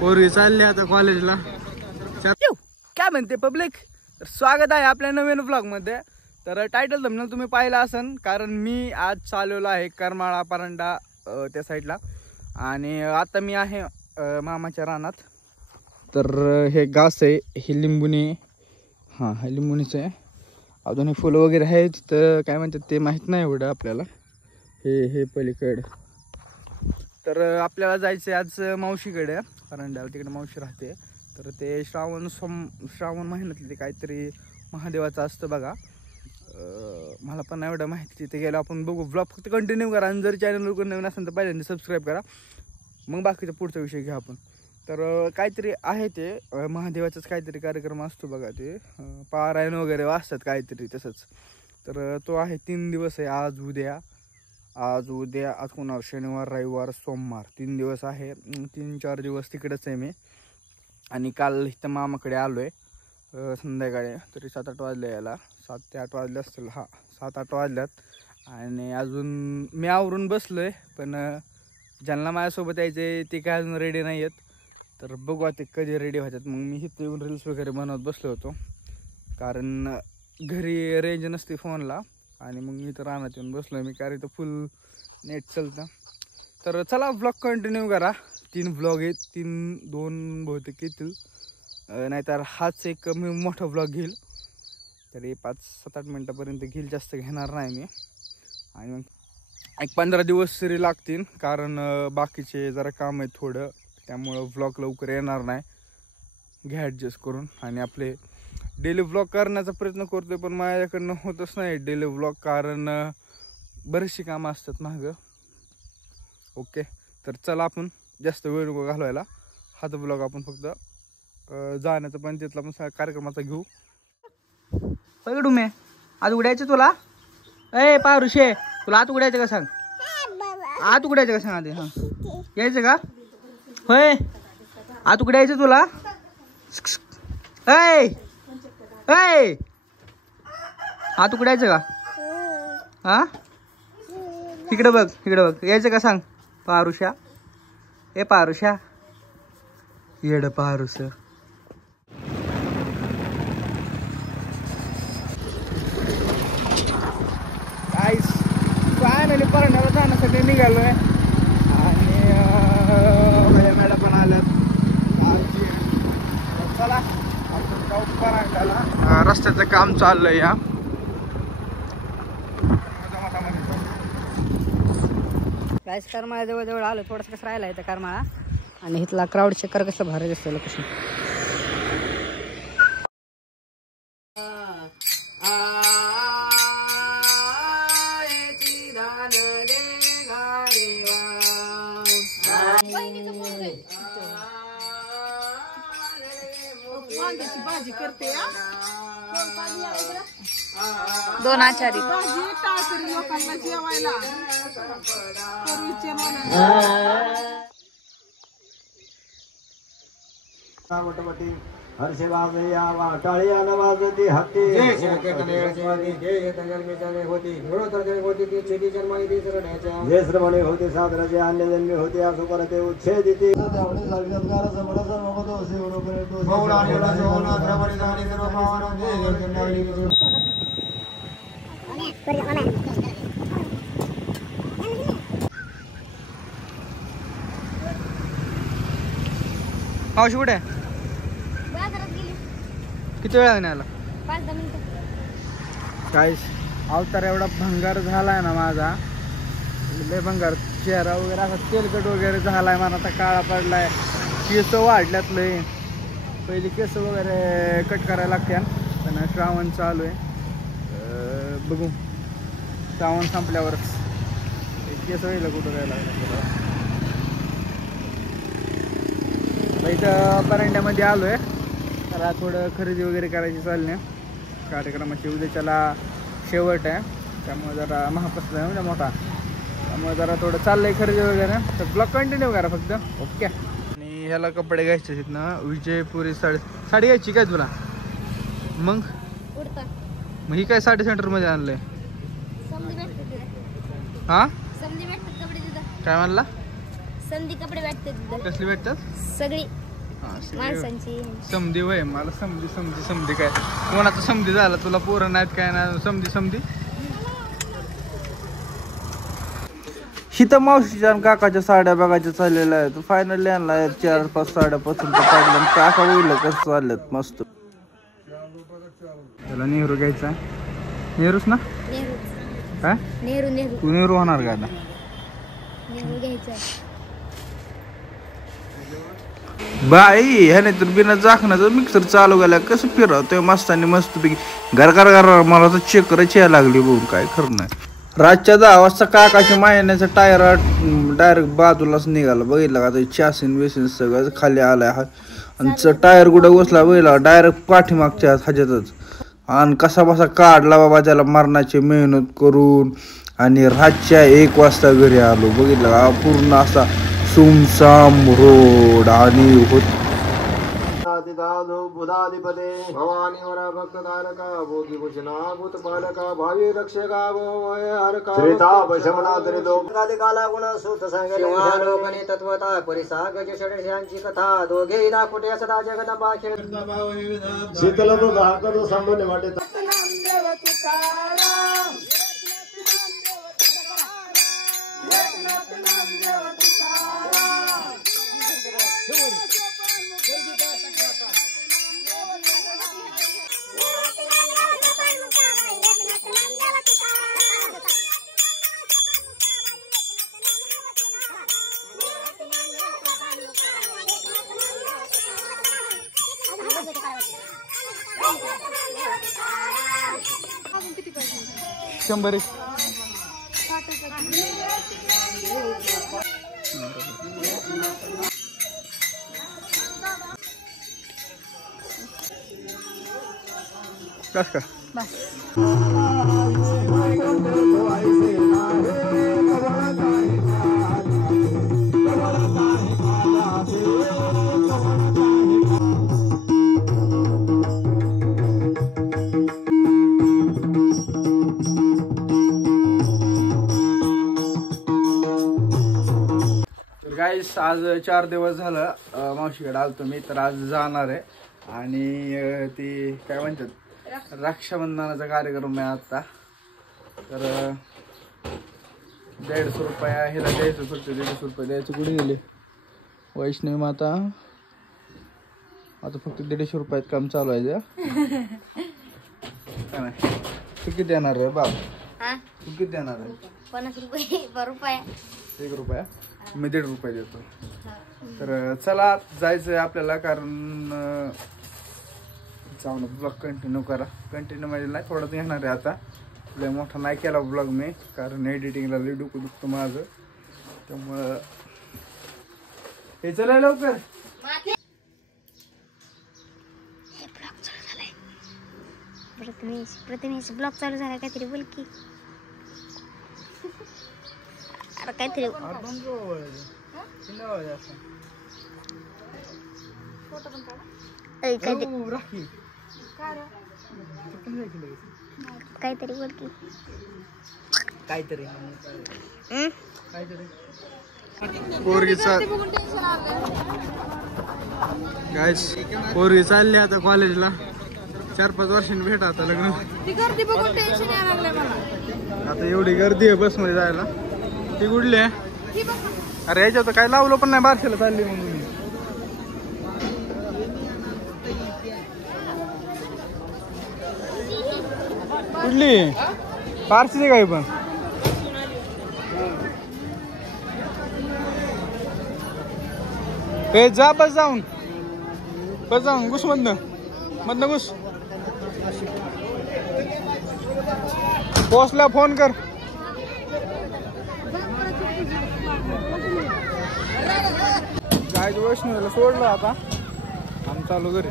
पोरगी चालली आता कॉलेजला. काय म्हणते पब्लिक, स्वागत आहे आपल्या नवीन ब्लॉग मध्ये. तर टायटल थंबनेल तुम्ही पाहिला असन, कारण मी आज चालवलो आहे करमाळा परांडा त्या साईडला. आणि आता मी आहे मामाच्या रानात. तर हे घास आहे, हे लिंबुनी, हां हे लिंबुनीचं आहे. अजून हे फुलं वगैरे आहेत तर काय म्हणतात ते माहीत नाही एवढं आपल्याला. हे पलीकडं. तर आपल्याला जायचं आहे आज मावशीकडे परांड्याला, तिकडे मावशी राहते. तर ते श्रावण महिन्यातले काहीतरी महादेवाचं असतं बघा. मला पण एवढं माहिती. तिथे गेलो आपण बघू. ब्लॉग फक्त कंटिन्यू करा आणि जर चॅनलवर नवीन असेल तर पहिल्यांदा सबस्क्राईब करा, मग बाकीचा पुढचा विषय घ्या आपण. तर काहीतरी आहे ते महादेवाचाच काहीतरी कार्यक्रम असतो बघा. ते पारायण वगैरे वाचतात काहीतरी तसंच. तर तो आहे 3 दिवस आहे. आज उद्या आज कोणावर शनिवार रविवार सोमवार 3 दिवस आहे. 3-4 दिवस तिकडेच आहे मी. आणि काल इथं मामाकडे आलो आहे संध्याकाळी. तरी 7-8 वाजले यायला. 7 ते 8 वाजले असतील. 7-8 वाजल्यात. आणि अजून मी आवरून बसलो आहे, पण ज्यांना माझ्यासोबत यायचे ते काय अजून रेडी नाही आहेत. तर बघू ते कधी रेडी होतात. मग मी इथं येऊन रील्स वगैरे बनवत बसलो होतो, कारण घरी रेंज नसते फोनला. आणि मग मी तर रानात येऊन बसलो मी, कारण इथं फुल नेट चालतं. तर चला ब्लॉग कंटिन्यू करा. 3 ब्लॉग आहेत, 2 बहुतेक येतील, नाहीतर हाच एक मी मोठा ब्लॉग घेईल. तरी 5-7-8 मिनटापर्यंत घेईल, जास्त घेणार नाही मी. आणि मग एक 15 दिवस तरी लागतील, कारण बाकीचे जरा काम आहे थोडं, त्यामुळं ब्लॉग लवकर येणार नाही. घ्या ॲडजस्ट करून. आणि आपले डेली व्लॉग करण्याचा प्रयत्न करतोय, पण माझ्याकडनं होतच नाही डेली व्लॉग, कारण बरीचशी कामं असतात मागं. ओके, तर चला आपण जास्त वेळ नको घालवायला. हाच ब्लॉग आपण फक्त जाण्याचा पण तिथला पण कार्यक्रमाचा घेऊ. पकडू मी आज उडायचं तुला. पारुषे, तुला आत उडायचं का सांग. आत उडायचं का सांग आधी. हां यायचं का होय. आत उडायचं तुला. आत उघडायचं का. हा इकडे बघ, इकडे बघ. यायचं का सांग पारुषा. पारुषा येड पारुस. गाईस फायनली परांड्याला जाण्यासाठी निघालोय. आणि मॅडम पण आल्यात. चला आपण जाऊ परांड्याला. रस्त्याचं काम चाललंय या. गाईस करमाळा जवळ आलो. थोडंसं कसं राहिला इथं करमाळा. आणि इथला क्राऊड चेकर कसं भारी दिसतं लोकेशन. भाजी करते 2 आचारी भाजी टाकरी लोकांना जेवायला. हर्षे वाजया वाटाळी अन वाजती हत्ती. जे श्रवणे होते साधनाचे अन्य जन्मी होते असो करते उच्छेदिती. मावशी कुठे आहे. किती वेळ लागणार. 5-10 मिनिटं. काहीच अवतार एवढा भंगार झालाय ना माझा, लय भंगार. चेहरा वगैरे असा तेलकट वगैरे झालाय, मला आता काळा पडलाय. केस वाढल्यात लय. पहिली केस वगैरे कट करायला लागते, पण श्रावण चालू आहे. बघू श्रावण संपल्यावरच केस व्हायला कुठं जायला लागलं. इथं परांड्यामध्ये आलो आहे. त्याला थोडं खरेदी वगैरे करायची चालली आहे. कार्यक्रमाची उद्याच्याला शेवट आहे, त्यामुळे जरा महाप्रसाद आहे म्हणजे मोठा, त्यामुळे जरा थोडं चाललंय खरेदी वगैरे. तर ब्लॉग कंटिन्यू करा फक्त. ओके. आणि ह्याला कपडे घ्यायचे तिथनं. विजयपुरी साडी घ्यायची काय तुला. मग ही काय साडी सेंटरमध्ये आणलंय. हां काय म्हणला. संधी कपडे भेटतात कसली भेटतात? सगळी हा, सगळी माणसांची. समधी वय मला समधी काय कोणाचा समधी झाला तुला पोरं नाहीत काय ना समधी हिथं मावशीच्या आणि काकाच्या साड्या बघायच्या चाललेल्या आहेत. फायनली आणला 4-5 साड्या पसंत काढल्या. काका वळलं कसं चालल्यात मस्त. त्याला नेहरू घ्यायचा. नेहरूच ना नेहरू काय नेहरू नेहरू तू नेहरू होणार का आता? नेहरू घ्यायचं. बाई ह्याने तर बिना झाकणाचं मिक्सर चालू केला. कसं फिरवतोय मस्तानी मस्तपैकी घर मला तर चक्करच यायला लागली बघून काय खरं नाही. रातच्या 10 वाजता काकाच्या मायण्याचा टायर डायरेक्ट बाजूलाच निघाला. बघितलं का चासीन बेसीन सगळं खाली आलाय आणि टायर कुठं बसला बघितला डायरेक्ट पाठीमागच्या ह्याच्यातच. आणि कसा बसा काढला बाबा त्याला मरणाची मेहनत करून. आणि रातच्या 1 वाजता घरी आलो. बघितलं का पूर्ण असा सुमसाम रोड आणि होत दादो बुधाधिपते भवानी वरा भक्त तारका भोगी भूषणा भूत पालका भावी रक्षका हरका श्रीताप शमना तरी लोक काला गुण सुत संगलोकने तत्वता परिसागज षडशांची कथा दोघे दाखुटे सदा जगदंबा शीतल तो धाकतो संबंध वाटे शंभर एक. कस का गाईस आज 4 दिवस झालं मावशीकडे आलतो मी. तर आज जाणार आहे आणि ती काय म्हणतात रक्षाबंधनाचा कार्यक्रम आहे आता. तर 150 रुपया हिला द्यायचं फक्त. 150 रुपये द्यायचं. कुठे गेले वैष्णवी माता? आता फक्त 150 रुपयात काम चालू आहे. काय नाही तू किती देणार आहे बाप? तू किती देणार आहे? 50 रुपये रुपया 1 रुपया. मी 1.5 रुपये देतो. तर चला जायचं आहे आपल्याला. कारण जाऊन ब्लॉग कंटिन्यू करा. कंटिन्यू म्हणजे नाही थोडं येणार आहे आता. लय मोठा नाही केला ब्लॉग मी कारण एडिटिंगला लय डोकं दुखतं माझं. त्यामुळं हे चला लवकर. प्रथमेश ब्लॉग चालू झाला काहीतरी बोल की. अरे काहीतरी काहीतरी बोल की. काहीतरी पोरगी गाईस पोरगी चालली आता कॉलेजला. 4-5 वर्षांनी भेटा आता लग्न. आता एवढी गर्दी आहे बस मध्ये जायला. ती कुठली आहे? अरे याच्यात तर काय लावलं पण नाही. बारशाला चालली म्हणून. कुठली बारशी काय पण जा बस जाऊन घुस मधनं घुस. पोचला फोन कर. काय वैष्णवीला सोडलं आता आम्ही चालू घरी.